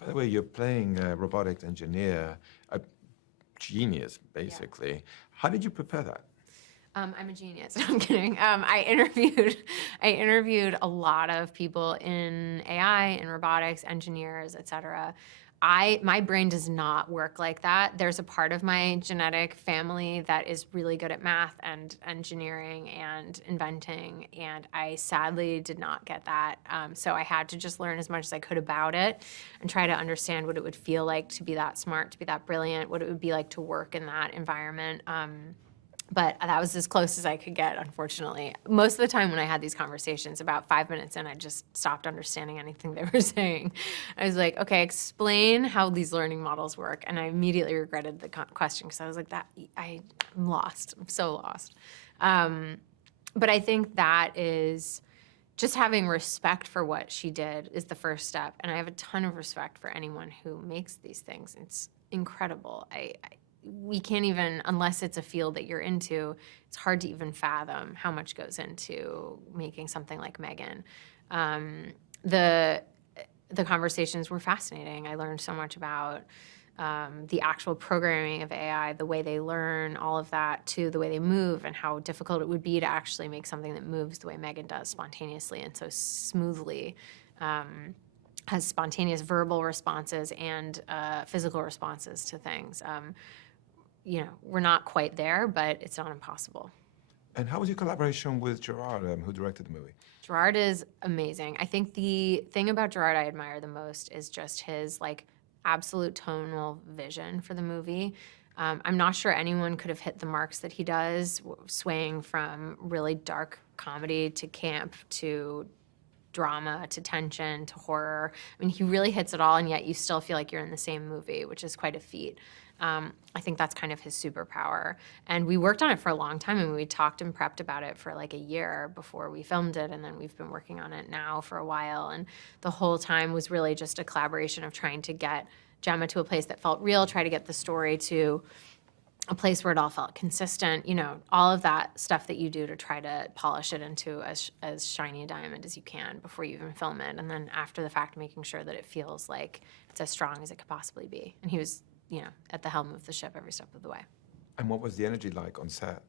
By the way, you're playing a robotics engineer, a genius, basically. Yeah. How did you prepare that? I'm a genius. I'm kidding. I interviewed a lot of people in AI and robotics, engineers, et cetera. My brain does not work like that. There's a part of my genetic family that is really good at math and engineering and inventing, and I sadly did not get that. So I had to just learn as much as I could about it and try to understand what it would feel like to be that smart, to be that brilliant, what it would be like to work in that environment. But that was as close as I could get, unfortunately. Most of the time when I had these conversations, about 5 minutes in, I just stopped understanding anything they were saying. I was like, okay, explain how these learning models work. And I immediately regretted the question because I was like, I'm lost. I'm so lost. But I think that is just having respect for what she did is the first step. And I have a ton of respect for anyone who makes these things. It's incredible. We can't even, unless it's a field that you're into, it's hard to even fathom how much goes into making something like M3gan. The conversations were fascinating. I learned so much about the actual programming of AI, the way they learn, all of that, to the way they move and how difficult it would be to actually make something that moves the way M3gan does, spontaneously and so smoothly. Has spontaneous verbal responses and physical responses to things. You know, we're not quite there, but it's not impossible. And how was your collaboration with Gerard, who directed the movie? Gerard is amazing. I think the thing about Gerard I admire the most is just his like absolute tonal vision for the movie. I'm not sure anyone could have hit the marks that he does, swaying from really dark comedy to camp to drama to tension to horror. I mean, he really hits it all, and yet you still feel like you're in the same movie, which is quite a feat. I think that's kind of his superpower. And we worked on it for a long time, and we talked and prepped about it for like a year before we filmed it, and then we've been working on it now for a while. And the whole time was really just a collaboration of trying to get Gemma to a place that felt real, try to get the story to a place where it all felt consistent, you know, all of that stuff that you do to try to polish it into as shiny a diamond as you can before you even film it. And then after the fact, making sure that it feels like it's as strong as it could possibly be. And he was, you know, at the helm of the ship every step of the way. And what was the energy like on set?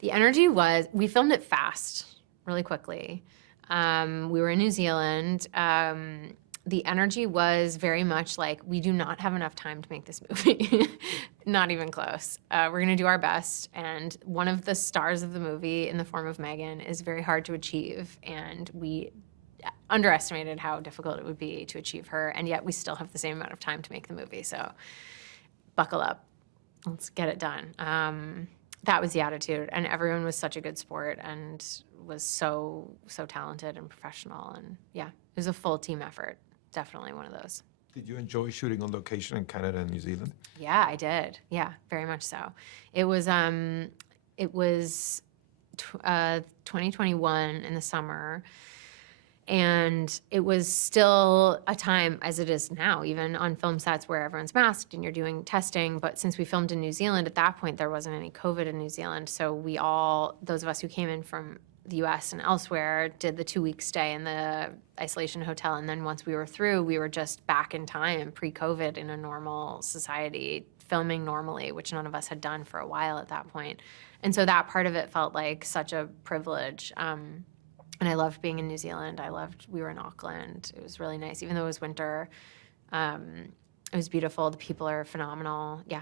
The energy was, we filmed it fast, really quickly. We were in New Zealand. The energy was very much like, we do not have enough time to make this movie. Not even close. We're gonna do our best. And one of the stars of the movie in the form of M3gan is very hard to achieve. And we underestimated how difficult it would be to achieve her. And yet we still have the same amount of time to make the movie. So buckle up, let's get it done. That was the attitude. And everyone was such a good sport and was so talented and professional. And yeah, it was a full team effort. Definitely one of those. Did you enjoy shooting on location in Canada and New Zealand? Yeah, I did. Yeah, very much so. It was 2021 in the summer, and it was still a time, as it is now, even on film sets where everyone's masked and you're doing testing. But since we filmed in New Zealand, at that point there wasn't any COVID in New Zealand, so we all, those of us who came in from the US and elsewhere, did the 2-week stay in the isolation hotel. And then once we were through, we were just back in time, pre-COVID, in a normal society, filming normally, which none of us had done for a while at that point. And so that part of it felt like such a privilege. And I loved being in New Zealand. We were in Auckland. It was really nice, even though it was winter. It was beautiful. The people are phenomenal. Yeah,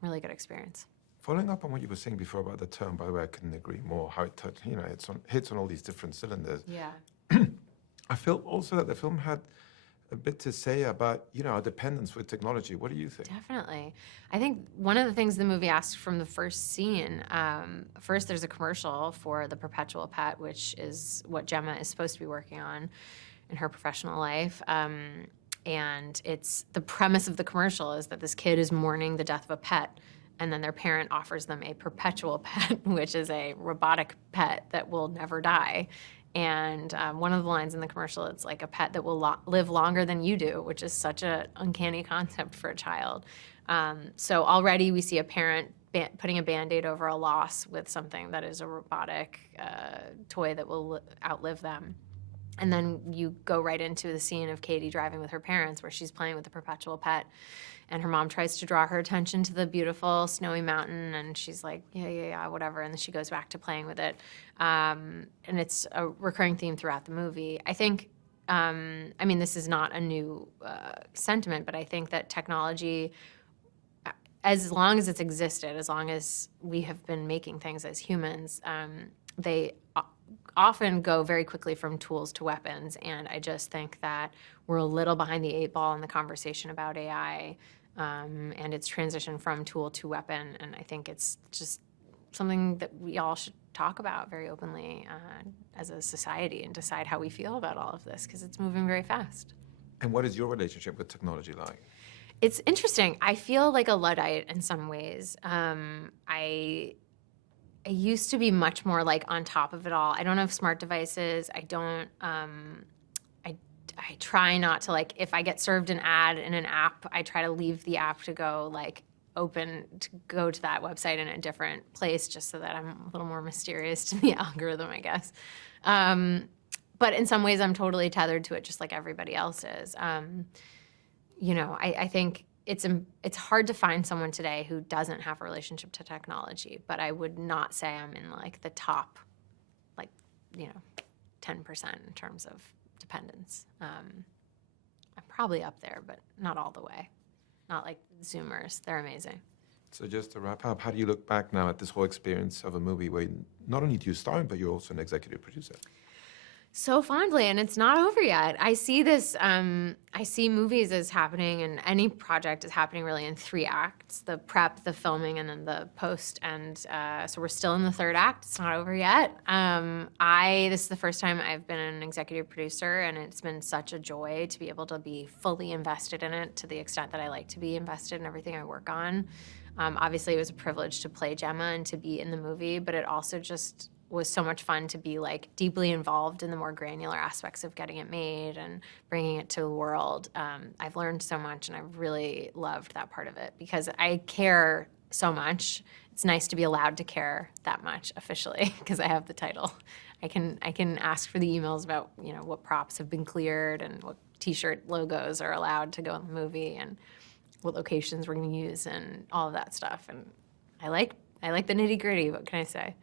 really good experience. Following up on what you were saying before about the term, by the way, I couldn't agree more, how it hits on all these different cylinders. Yeah. I feel also that the film had a bit to say about, you know, our dependence with technology. What do you think? Definitely. I think one of the things the movie asks from the first scene, first there's a commercial for the perpetual pet, which is what Gemma is supposed to be working on in her professional life. And it's the premise of the commercial is that this kid is mourning the death of a pet, and then their parent offers them a perpetual pet, which is a robotic pet that will never die. And one of the lines in the commercial, it's like a pet that will live longer than you do, which is such an uncanny concept for a child. So already we see a parent putting a Band-Aid over a loss with something that is a robotic toy that will outlive them. And then you go right into the scene of Katie driving with her parents where she's playing with the perpetual pet. And her mom tries to draw her attention to the beautiful snowy mountain. And she's like, yeah, whatever. And then she goes back to playing with it. And it's a recurring theme throughout the movie. I think, I mean, this is not a new sentiment, but I think that technology, as long as it's existed, as long as we have been making things as humans, they often go very quickly from tools to weapons. And I just think that we're a little behind the 8 ball in the conversation about AI and its transition from tool to weapon. And I think it's just something that we all should talk about very openly as a society and decide how we feel about all of this, because it's moving very fast. And what is your relationship with technology like? It's interesting. I feel like a Luddite in some ways. I used to be much more like on top of it all. I don't have smart devices. I don't, I try not to, like, if I get served an ad in an app, I try to leave the app to go like go to that website in a different place, just so that I'm a little more mysterious to the algorithm, I guess. But in some ways I'm totally tethered to it, just like everybody else is. You know, I think it's hard to find someone today who doesn't have a relationship to technology, but I would not say I'm in like the top, like, 10% in terms of dependence. I'm probably up there, but not all the way. Not like Zoomers. They're amazing. So just to wrap up, how do you look back now at this whole experience of a movie where not only do you star in, but you're also an executive producer? So fondly, and it's not over yet. I see this, I see movies as happening, and any project is happening really in 3 acts: the prep, the filming, and then the post. And so we're still in the 3rd act. It's not over yet. This is the first time I've been an executive producer, and it's been such a joy to be able to be fully invested in it to the extent that I like to be invested in everything I work on. Obviously, it was a privilege to play Gemma and to be in the movie, but it also just was so much fun to be like deeply involved in the more granular aspects of getting it made and bringing it to the world. I've learned so much, and I've really loved that part of it because I care so much. It's nice to be allowed to care that much officially because I have the title. I can ask for the emails about what props have been cleared and what T-shirt logos are allowed to go in the movie and what locations we're going to use and all of that stuff. And I like the nitty gritty. What can I say?